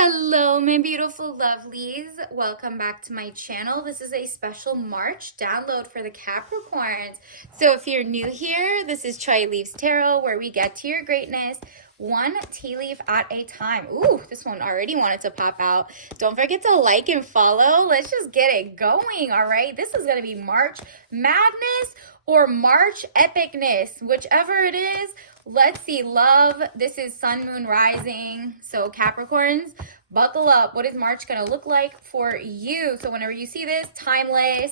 Hello, my beautiful lovelies. Welcome back to my channel. This is a special March download for the Capricorns. So if you're new here, this is Chai Leaves Tarot, where we get to your greatness one tea leaf at a time. Ooh, this one already wanted to pop out. Don't forget to like and follow. Let's just get it going, all right? This is going to be March Madness or March Epicness, whichever it is. Let's see, love. This is Sun, Moon, Rising. So Capricorns, buckle up. What is March going to look like for you? So whenever you see this, timeless,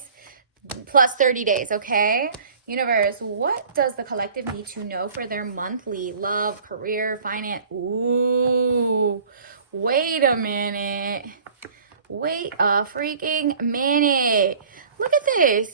plus 30 days, okay? Universe, what does the collective need to know for their monthly love, career, finance? Ooh, wait a minute. Wait a freaking minute. Look at this.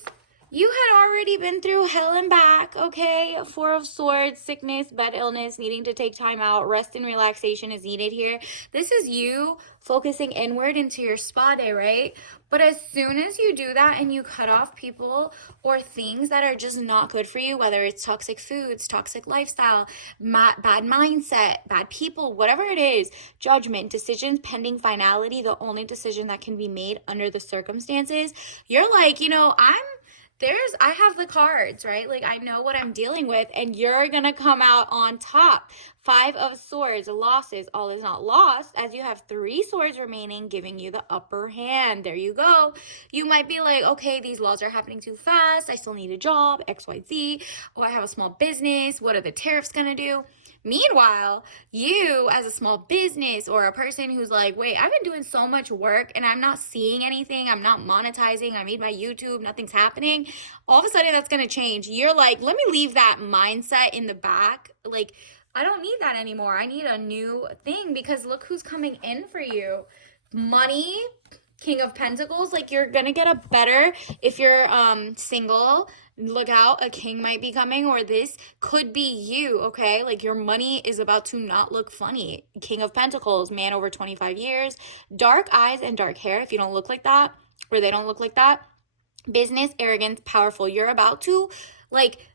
You had already been through hell and back, okay? Four of Swords, sickness, bed illness, needing to take time out, rest and relaxation is needed here. This is you focusing inward into your spa day, right? But as soon as you do that and you cut off people or things that are just not good for you, whether it's toxic foods, toxic lifestyle, bad mindset, bad people, whatever it is, judgment, decisions pending finality, the only decision that can be made under the circumstances, you're like, I have the cards, right? Like, I know what I'm dealing with, and you're going to come out on top. Five of Swords, losses, all is not lost, as you have three swords remaining, giving you the upper hand. There you go. You might be like, okay, these laws are happening too fast. I still need a job, XYZ. Oh, I have a small business. What are the tariffs going to do? Meanwhile, you as a small business or a person who's like, wait, I've been doing so much work and I'm not seeing anything. I'm not monetizing. I made my YouTube. Nothing's happening. All of a sudden, that's going to change. You're like, let me leave that mindset in the back. Like, I don't need that anymore. I need a new thing because look who's coming in for you. Money, King of Pentacles. Like, you're going to get a better if you're single. Look out, a king might be coming, or this could be you, okay? Like, your money is about to not look funny. King of Pentacles, man over 25 years, dark eyes and dark hair. If you don't look like that, or they don't look like that, business, arrogance, powerful. You're about to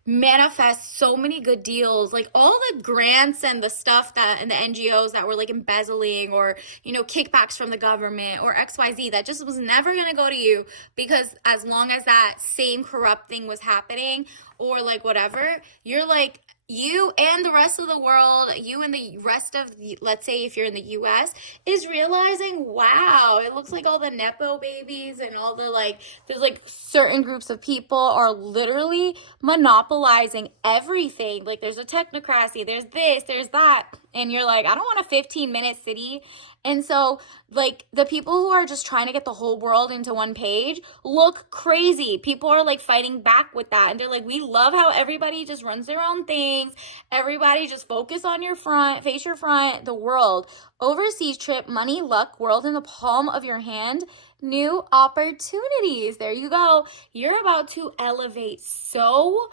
manifest so many good deals, like all the grants and the stuff that and the NGOs that were like embezzling or kickbacks from the government or XYZ that just was never going to go to you, because as long as that same corrupt thing was happening or like whatever, you're like, you and the rest of the world, you and the rest of, let's say if you're in the US, is realizing, wow, it looks like all the Nepo babies and all the there's certain groups of people are literally monopolizing everything. Like, there's a technocracy, there's this, there's that. And you're like, I don't want a 15-minute city. And so, the people who are just trying to get the whole world into one page look crazy. People are, fighting back with that. And they're like, we love how everybody just runs their own things. Everybody just focus on your front, face your front, the world. Overseas trip, money, luck, world in the palm of your hand. New opportunities. There you go. You're about to elevate so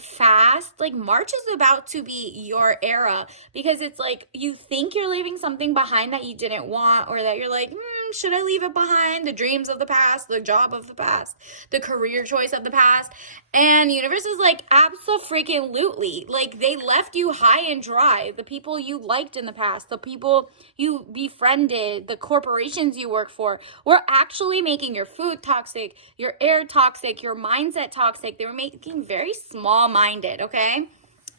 fast. March is about to be your era, because it's you think you're leaving something behind that you didn't want, or that you're like, should I leave it behind? The dreams of the past, the job of the past, the career choice of the past. And universe is abso-freaking-lutely. They left you high and dry. The people you liked in the past, the people you befriended, the corporations you work for, were actually making your food toxic, your air toxic, your mindset toxic. They were making very small-minded, okay?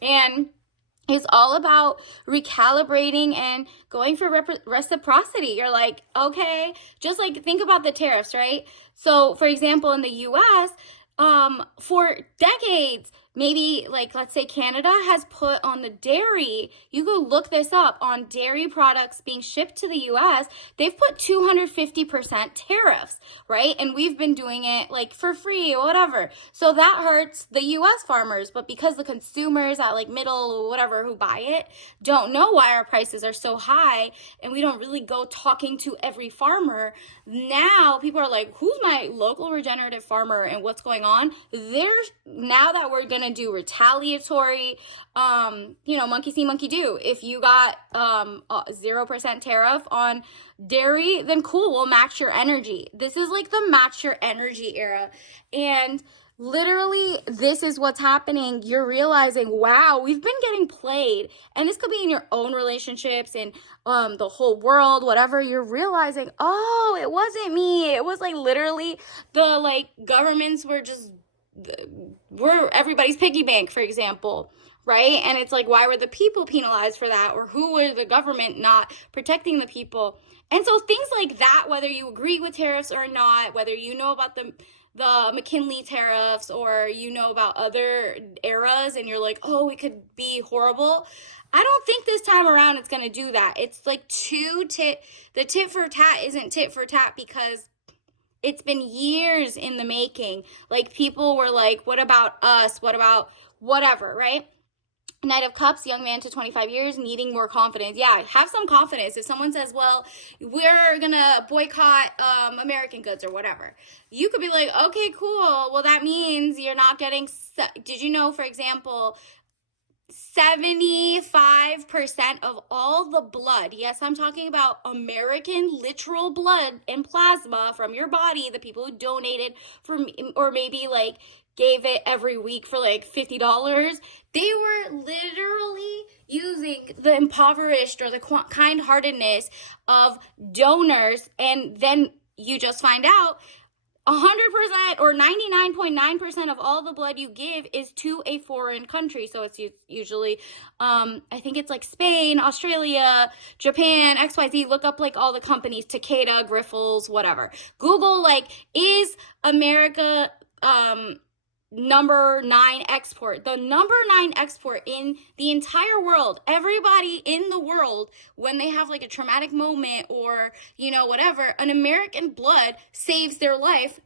And it's all about recalibrating and going for reciprocity. You're like, okay, just think about the tariffs, right? So, for example, in the US, for decades, maybe let's say Canada has put on the dairy, you go look this up, on dairy products being shipped to the US, they've put 250% tariffs, right? And we've been doing it for free or whatever. So that hurts the US farmers, but because the consumers at middle whatever who buy it don't know why our prices are so high, and we don't really go talking to every farmer, now people are like, who's my local regenerative farmer and what's going on? Now that we're gonna do retaliatory, monkey see, monkey do. If you got 0% tariff on dairy, then cool, we'll match your energy. This is the match your energy era. And literally, this is what's happening. You're realizing, wow, we've been getting played. And this could be in your own relationships and the whole world, whatever. You're realizing, oh, it wasn't me. It was like literally the like governments were just, were everybody's piggy bank, for example. Right? And it's like, why were the people penalized for that? Or who were the government not protecting the people? And so things like that, whether you agree with tariffs or not, whether you know about the McKinley tariffs or you know about other eras and you're like, oh, it could be horrible. I don't think this time around it's going to do that. It's like the tit for tat isn't tit for tat because it's been years in the making. Like people were like, what about us? What about whatever, right? Knight of Cups, young man to 25 years, needing more confidence. Yeah, have some confidence. If someone says, well, we're going to boycott American goods or whatever, you could be like, okay, cool. Well, that means you're not getting, did you know, for example, 75% of all the blood, yes, I'm talking about American literal blood and plasma from your body, the people who donated for me, or maybe like gave it every week for like $50, they were literally using the impoverished or the kind-heartedness of donors, and then you just find out 100% or 99.9% of all the blood you give is to a foreign country. So it's usually, I think it's like Spain, Australia, Japan, XYZ. Look up like all the companies, Takeda, Grifols, whatever. Google like, is America number 9 export? The number 9 export in the entire world. Everybody in the world, when they have like a traumatic moment or, you know, whatever, an American blood saves their life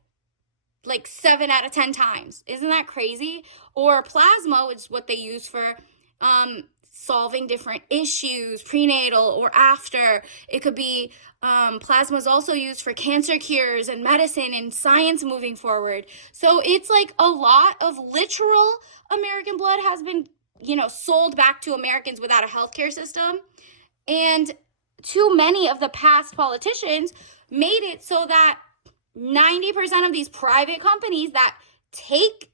like 7 out of 10 times. Isn't that crazy? Or plasma, which is what they use for solving different issues, prenatal or after. It could be plasma is also used for cancer cures and medicine and science moving forward. So it's like a lot of literal American blood has been, you know, sold back to Americans without a healthcare system. And too many of the past politicians made it so that 90% of these private companies that take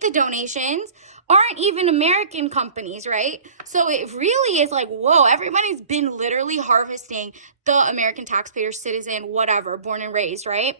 the donations aren't even American companies, right? So it really is like, whoa, everybody's been literally harvesting the American taxpayer, citizen, whatever, born and raised, right?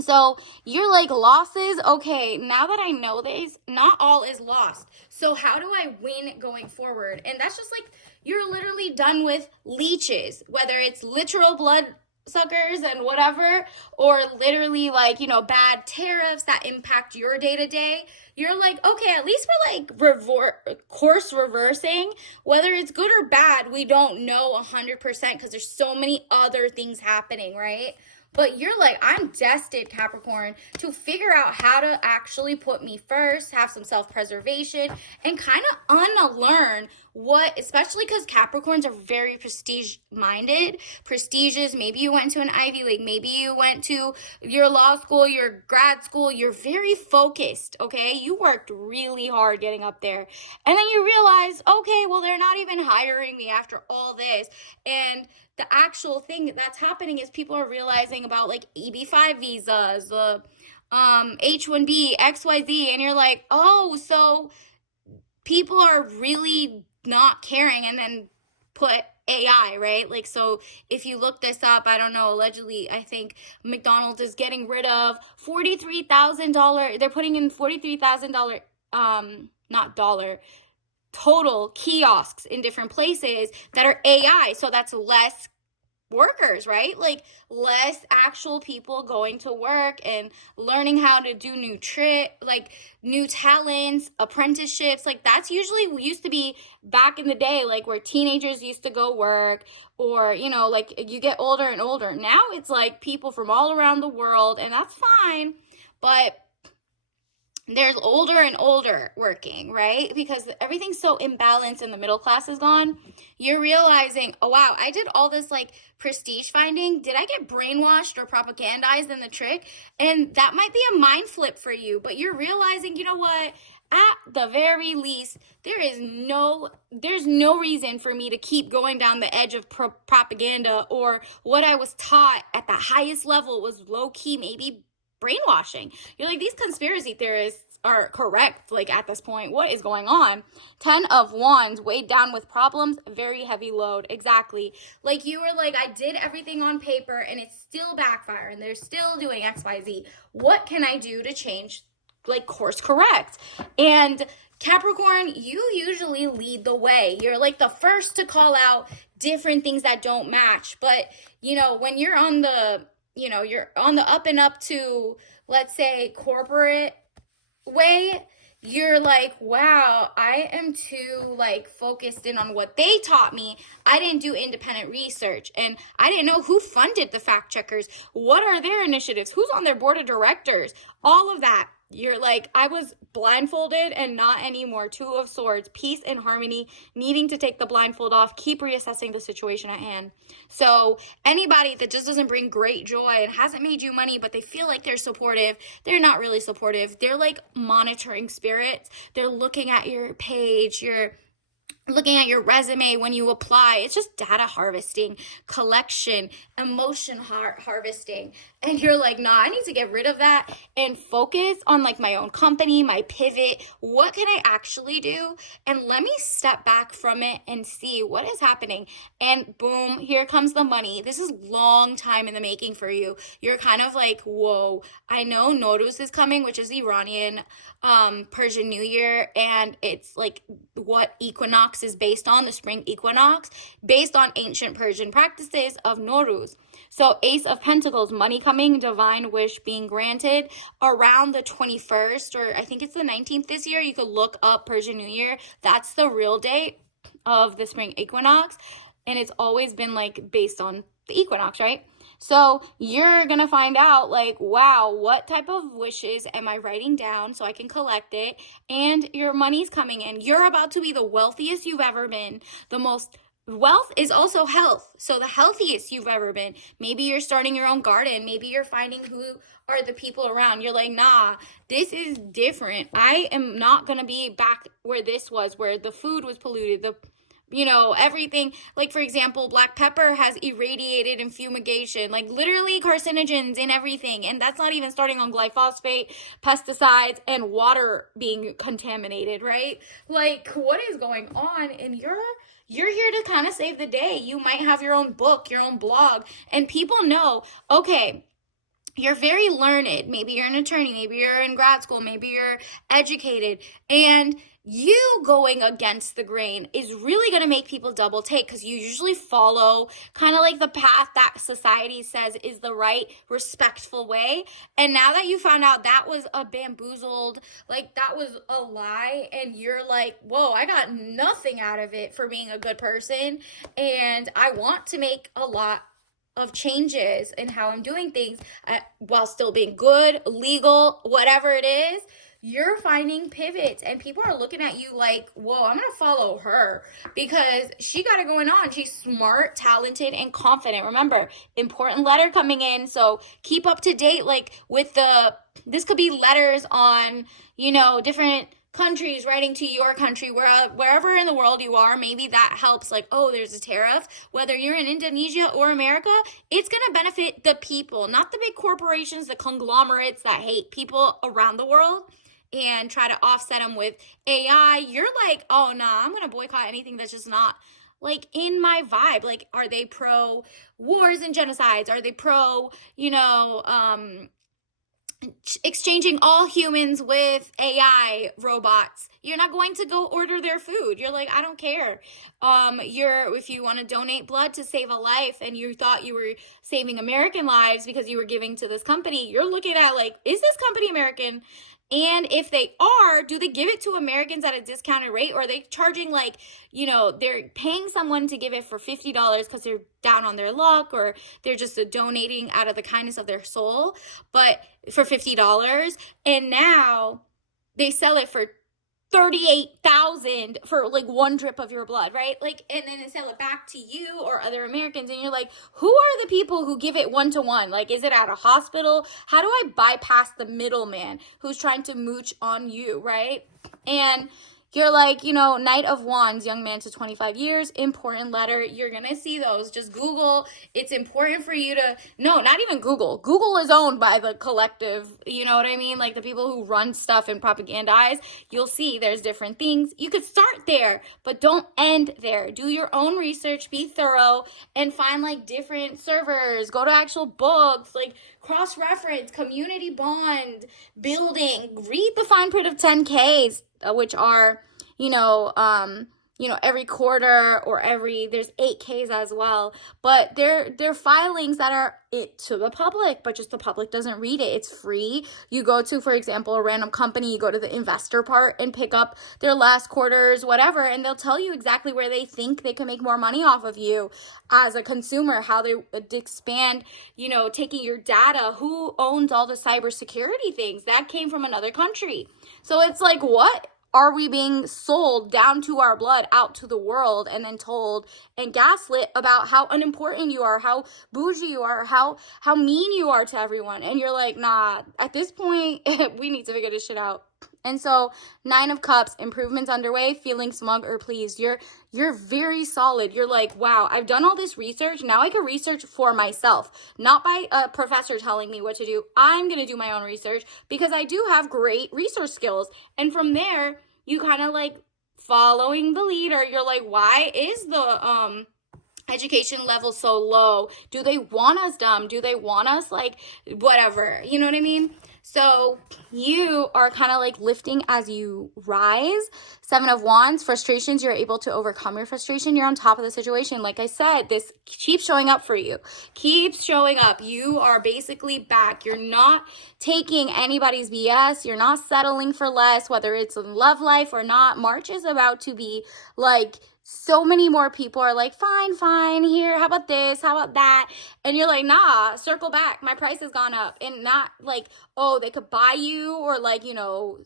So you're like, losses, okay, now that I know this, not all is lost. So how do I win going forward? And that's just like, you're literally done with leeches, whether it's literal blood suckers and whatever, or literally like, you know, bad tariffs that impact your day-to-day. You're like, okay, at least we're like course reversing. Whether it's good or bad, we don't know 100% because there's so many other things happening, right? But you're like, I'm destined, Capricorn, to figure out how to actually put me first, have some self-preservation, and kind of unlearn what, especially because Capricorns are very prestige-minded, prestigious. Maybe you went to an Ivy League. Maybe you went to your law school, your grad school. You're very focused, okay? You worked really hard getting up there. And then you realize, okay, well, they're not even hiring me after all this. And the actual thing that's happening is people are realizing about like EB-5 visas, the H-1B, XYZ, and you're like, oh, so people are really not caring, and then put AI, right? Like, so if you look this up, I don't know, allegedly, I think McDonald's is getting rid of $43,000. They're putting in $43,000, not dollar, total kiosks in different places that are AI. So that's less workers, right? Like less actual people going to work and learning how to do new talents, apprenticeships. Like that's usually used to be back in the day, like where teenagers used to go work, or, you know, like you get older and older. Now it's like people from all around the world, and that's fine. But there's older and older working, right? Because everything's so imbalanced and the middle class is gone. You're realizing, oh, wow, I did all this like prestige finding. Did I get brainwashed or propagandized in the trick? And that might be a mind flip for you, but you're realizing, you know what? At the very least, there's no reason for me to keep going down the edge of propaganda, or what I was taught at the highest level was low key, maybe brainwashing. You're like, these conspiracy theorists are correct, like, at this point. What is going on? 10 of Wands, weighed down with problems, very heavy load. Exactly. Like, you were like, I did everything on paper and it's still backfire and they're still doing XYZ. What can I do to change, like, course correct? And Capricorn, you usually lead the way. You're like the first to call out different things that don't match. But, when you're on the, you're on the up and up to, let's say, corporate way, you're like, wow, I am too, like, focused in on what they taught me. I didn't do independent research, and I didn't know who funded the fact checkers. What are their initiatives? Who's on their board of directors? All of that. You're like, I was blindfolded and not anymore. Two of Swords, peace and harmony, needing to take the blindfold off, keep reassessing the situation at hand. So anybody that just doesn't bring great joy and hasn't made you money, but they feel like they're supportive, they're not really supportive. They're like monitoring spirits. They're looking at your page, looking at your resume when you apply. It's just data harvesting, collection, emotion harvesting. And you're like, nah, I need to get rid of that and focus on, like, my own company, my pivot. What can I actually do? And let me step back from it and see what is happening. And boom, here comes the money. This is long time in the making for you. You're kind of like, whoa, I know Nowruz is coming, which is Iranian Persian New Year, and it's like what equinox is based on, the spring equinox, based on ancient Persian practices of Nowruz. So Ace of Pentacles, money coming, divine wish being granted around the 21st, or I think it's the 19th this year. You could look up Persian New Year. That's the real date of the spring equinox, and it's always been, like, based on the equinox, right? So you're going to find out, like, wow, what type of wishes am I writing down so I can collect it? And your money's coming in. You're about to be the wealthiest you've ever been. The most wealth is also health. So the healthiest you've ever been. Maybe you're starting your own garden. Maybe you're finding who are the people around. You're like, nah, this is different. I am not going to be back where this was, where the food was polluted, everything. Like, for example, black pepper has irradiated and fumigation, like literally carcinogens in everything. And that's not even starting on glyphosate, pesticides, and water being contaminated, right? Like, what is going on? And you're here to kind of save the day. You might have your own book, your own blog, and people know, okay, you're very learned. Maybe you're an attorney, maybe you're in grad school, maybe you're educated, and you going against the grain is really going to make people double take, because you usually follow kind of like the path that society says is the right, respectful way. And now that you found out that was a bamboozled, like, that was a lie, and you're like, whoa, I got nothing out of it for being a good person, and I want to make a lot of changes in how I'm doing things while still being good, legal, whatever it is. You're finding pivots, and people are looking at you like, whoa, I'm going to follow her because she got it going on. She's smart, talented, and confident. Remember, important letter coming in. So keep up to date, like, with this could be letters on, different countries writing to your country, wherever in the world you are. Maybe that helps, like, oh, there's a tariff. Whether you're in Indonesia or America, it's going to benefit the people, not the big corporations, the conglomerates that hate people around the world and try to offset them with AI. You're like, oh, nah, I'm going to boycott anything that's just not, like, in my vibe. Like, are they pro wars and genocides? Are they pro, exchanging all humans with AI robots? You're not going to go order their food. You're like, I don't care. If you want to donate blood to save a life and you thought you were saving American lives because you were giving to this company, you're looking at, like, is this company American? And if they are, do they give it to Americans at a discounted rate? Or are they charging, like, they're paying someone to give it for $50 because they're down on their luck, or they're just donating out of the kindness of their soul, but for $50. And now they sell it for $38,000 for, like, one drip of your blood, right? Like, and then they sell it back to you or other Americans, and you're like, who are the people who give it 1-to-1? Like, is it at a hospital? How do I bypass the middleman who's trying to mooch on you, right? And You're like, you know, Knight of Wands, young man to 25 years, important letter. You're going to see those. Just Google. It's important for you to, no, not even Google. Google is owned by the collective, you know what I mean? Like the people who run stuff and propagandize. You'll see there's different things. You could start there, but don't end there. Do your own research, be thorough, and find like different servers. Go to actual books, like cross-reference, community bond building. Read the fine print of 10Ks, which are, every quarter or there's 8Ks as well, but they're filings that are it to the public, but just the public doesn't read it. It's free. You go to, for example, a random company, you go to the investor part and pick up their last quarters, whatever, and they'll tell you exactly where they think they can make more money off of you as a consumer, how they expand, taking your data, who owns all the cybersecurity things that came from another country. So it's like, what are we being sold down to our blood out to the world and then told and gaslit about how unimportant you are, how bougie you are, how mean you are to everyone? And you're like, nah, at this point, we need to figure this shit out. And so 9 of Cups, improvements underway, feeling smug or pleased. You're very solid. You're like, wow, I've done all this research. Now I can research for myself, not by a professor telling me what to do. I'm going to do my own research because I do have great research skills. And from there, you kind of like following the leader. You're like, why is the education level so low? Do they want us dumb? Do they want us like whatever? You know what I mean? So you are kind of like lifting as you rise. 7 of Wands, frustrations, you're able to overcome your frustration. You're on top of the situation. Like I said, this keeps showing up for you. Keeps showing up. You are basically back. You're not taking anybody's BS. You're not settling for less, whether it's in love life or not. March is about to be like, so many more people are like, fine, here, how about this, how about that? And you're like, nah, circle back, my price has gone up. And not like, oh, they could buy you or like,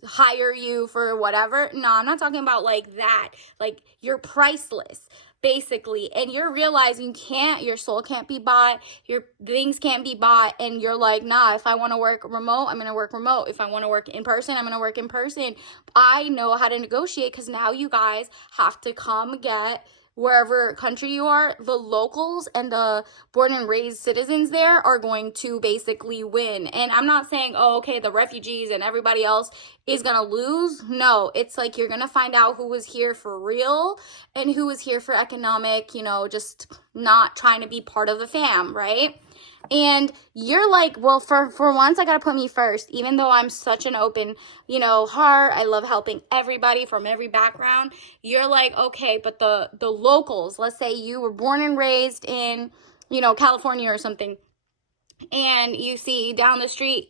hire you for whatever. No, I'm not talking about like that. Like, you're priceless, basically. And you're realizing your soul can't be bought, your things can't be bought. And you're like, nah, if I want to work remote, I'm going to work remote. If I want to work in person, I'm going to work in person. I know how to negotiate because now you guys have to come get wherever country you are, the locals and the born and raised citizens there are going to basically win. And I'm not saying, oh, okay, the refugees and everybody else is going to lose. No, it's like you're going to find out who was here for real and who was here for economic, just not trying to be part of the fam, right? And you're like, well, for once, I got to put me first, even though I'm such an open, heart. I love helping everybody from every background. You're like, okay, but the locals, let's say you were born and raised in, California or something. And you see down the street,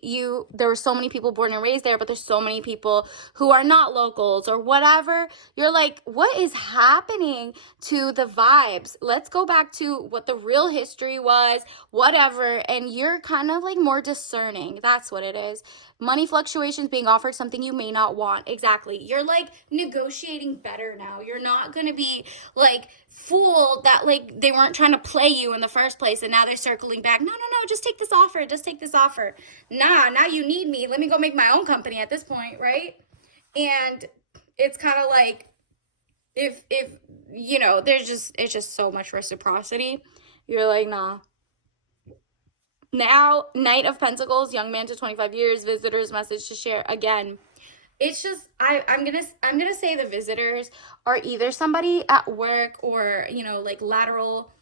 there were so many people born and raised there, but there's so many people who are not locals or whatever. You're like, what is happening to the vibes? Let's go back to what the real history was, whatever. And you're kind of like more discerning. That's what it is. Money fluctuations, being offered something you may not want. Exactly. You're like negotiating better now. You're not going to be like fooled that like they weren't trying to play you in the first place and now they're circling back. No, just take this offer. Just take this offer. Nah, now you need me. Let me go make my own company at this point, right? And it's kind of like if it's just so much reciprocity. You're like, nah. Now, Knight of Pentacles, young man to 25 years, visitor's message to share. Again, it's just, I'm gonna say the visitors are either somebody at work or, like lateral,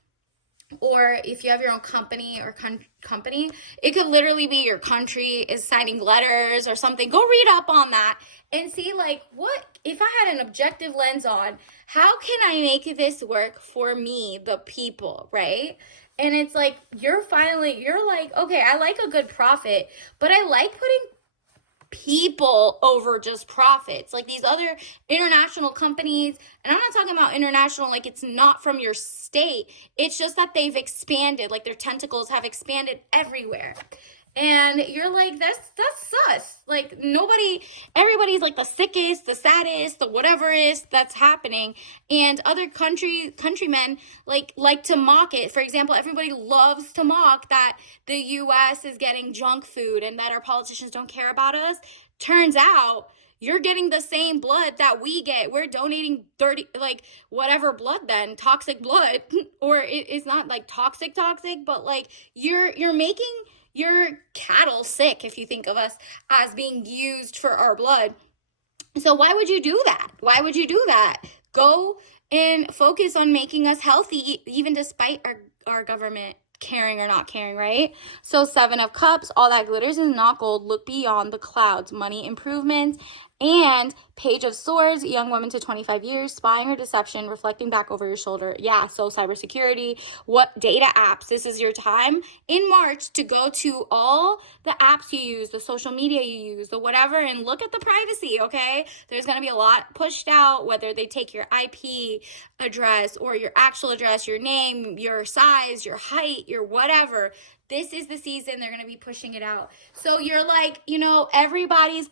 or if you have your own company or company, it could literally be your country is signing letters or something. Go read up on that and see like, what, if I had an objective lens on, how can I make this work for me, the people, right? And it's like, you're like, okay, I like a good profit, but I like putting people over just profits. Like these other international companies, and I'm not talking about international like it's not from your state. It's just that they've expanded, like their tentacles have expanded everywhere. And you're like, that's sus. Like everybody's like the sickest, the saddest, the whatever is that's happening. And other countrymen like to mock it. For example, everybody loves to mock that the US is getting junk food and that our politicians don't care about us. Turns out you're getting the same blood that we get. We're donating dirty, like whatever blood then, toxic blood, or it's not like toxic, but like you're making your cattle sick if you think of us as being used for our blood. So why would you do that? Why would you do that? Go and focus on making us healthy, even despite our government caring or not caring, right? So 7 of Cups, all that glitters is not gold. Look beyond the clouds. Money improvements. And Page of Swords, young woman to 25 years, spying or deception, reflecting back over your shoulder. Yeah, so cybersecurity, what data apps? This is your time in March to go to all the apps you use, the social media you use, the whatever, and look at the privacy, okay? There's going to be a lot pushed out, whether they take your IP address or your actual address, your name, your size, your height, your whatever. This is the season they're going to be pushing it out. So you're like, everybody's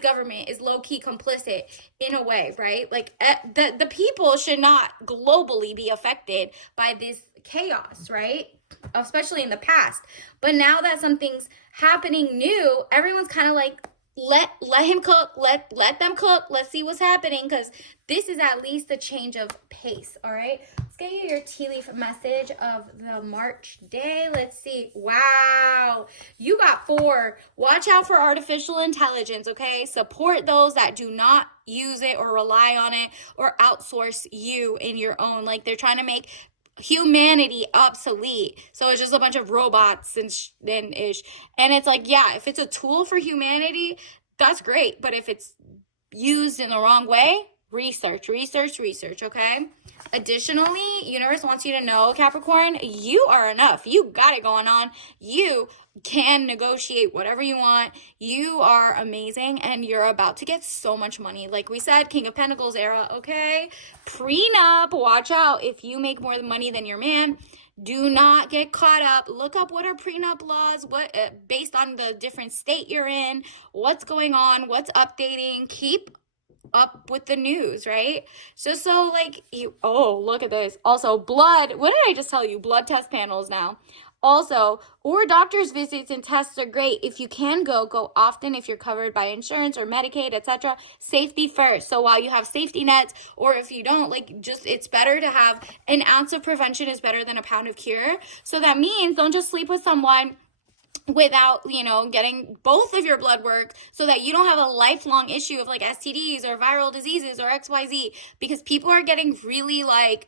government is low-key complicit in a way, right? Like the people should not globally be affected by this chaos, right? Especially in the past. But now that something's happening new, everyone's kind of like, let him cook, let them cook, let's see what's happening, because this is at least a change of pace. All right, let's get you your tea leaf message of the March day. Let's see. Wow, you got 4. Watch out for artificial intelligence. Okay, support those that do not use it or rely on it or outsource you in your own, like they're trying to make humanity obsolete, so it's just a bunch of robots and ish. And it's like, yeah, if it's a tool for humanity, that's great, but if it's used in the wrong way, research, okay? Additionally, universe wants you to know, Capricorn, you are enough. You got it going on. You can negotiate whatever you want. You are amazing, and you're about to get so much money. Like we said, King of Pentacles era, okay? Prenup, watch out. If you make more money than your man, do not get caught up. Look up what are prenup laws, what based on the different state you're in, what's going on, what's updating. Keep up with the news, right? So like look at this. Also, blood, what did I just tell you? Blood test panels now. Also, or doctor's visits and tests are great. If you can go often if you're covered by insurance or Medicaid, etc. Safety first. So while you have safety nets, or if you don't, like, just, it's better to have an ounce of prevention is better than a pound of cure. So that means don't just sleep with someone without, getting both of your blood work, so that you don't have a lifelong issue of like STDs or viral diseases or XYZ, because people are getting really like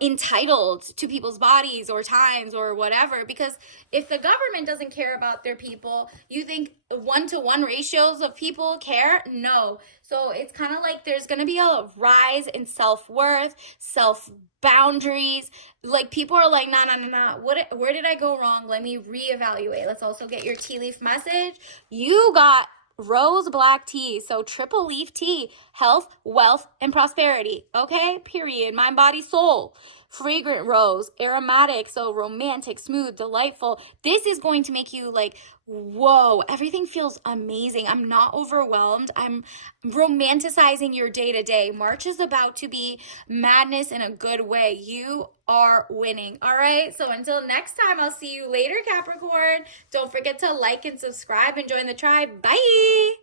entitled to people's bodies or times or whatever. Because if the government doesn't care about their people, you think 1-to-1 ratios of people care? No. So it's kind of like there's going to be a rise in self-worth, self-boundaries. Like people are like, nah. Where did I go wrong? Let me reevaluate. Let's also get your tea leaf message. You got rose black tea, so triple leaf tea, health, wealth, and prosperity. Okay, period. Mind, body, soul. Fragrant rose, aromatic, so romantic, smooth, delightful. This is going to make you like, whoa, everything feels amazing. I'm not overwhelmed. I'm romanticizing your day-to-day. March is about to be madness in a good way. You are winning. All right, so until next time, I'll see you later, Capricorn. Don't forget to like and subscribe and join the tribe. Bye.